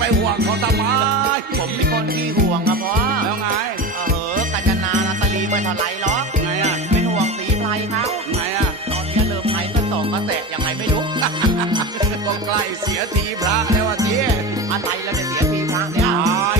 ไปห่วงเขาทำไมผมเป็นคนที่ห่วงอะพ่อแล้วไงเออกัญนานาตรีไม่เท่าไรหรอกไงอะเป็นห่วงสีไพรเขาไงอะตอนนี้เริ่มไพรก็สองก็แสบยังไงไม่รู้ก็ใกล้เสียทีพระแล้วอะเจ๊อะไรแล้วเนี่ยเสียทีพระเนี่ย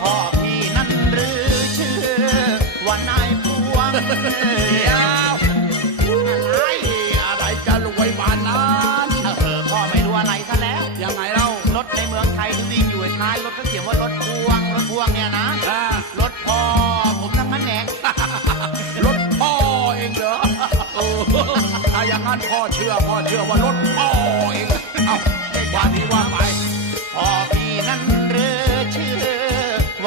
พ่อพี่นั้นหรือชื่อว่านายพวงยาวอะไรอะไรจะรวยบานนั้นเออพ่อไม่รู้อะไรซะแล้ว ยังไงเล่ารถในเมืองไทยถึงวิ่งอยู่ท้ายรถก็เขียนว่ารถพวงรถพวงเนี่ยนะรถพ่อผมทั้งนั้นแหละรถพ่อเองเหรอถ้าอย่างนั้นพ่อเชื่อพ่อเชื่อว่ารถพ่อเอง เอาว่าที่ว่าไปพ่อ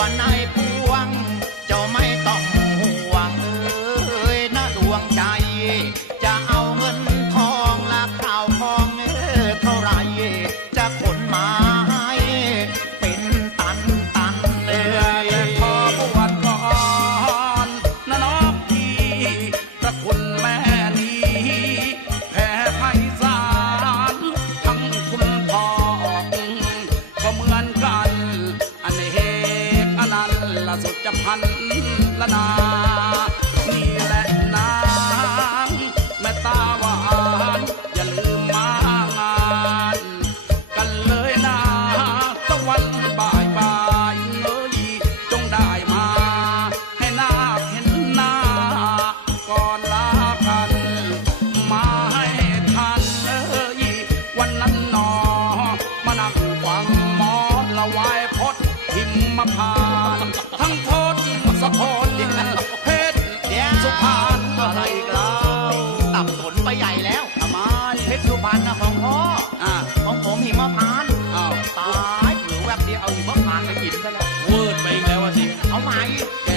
one night. พันละนา 马云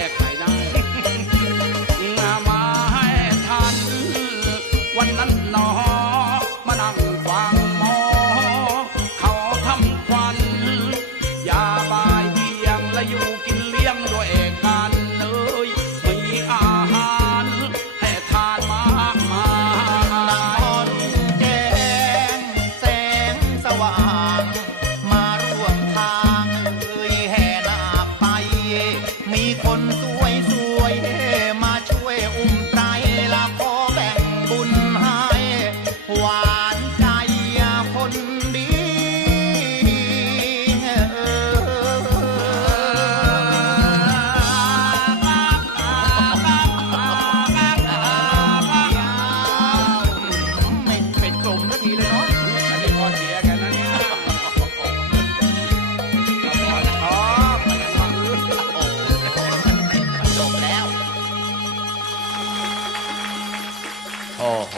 โอ้โห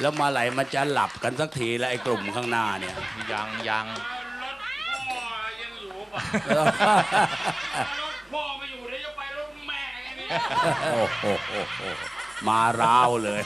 แล้วมาไหลมันจะหลับกันสักทีแล้วไอ้กลุ่มข้างหน้าเนี่ย ยังยังรถพ่อยังอยู่ปรถพ่อมาอยู่เดี๋ยวจะไปรถแม่ไงเนี่ยโอ้โหมาราวเลย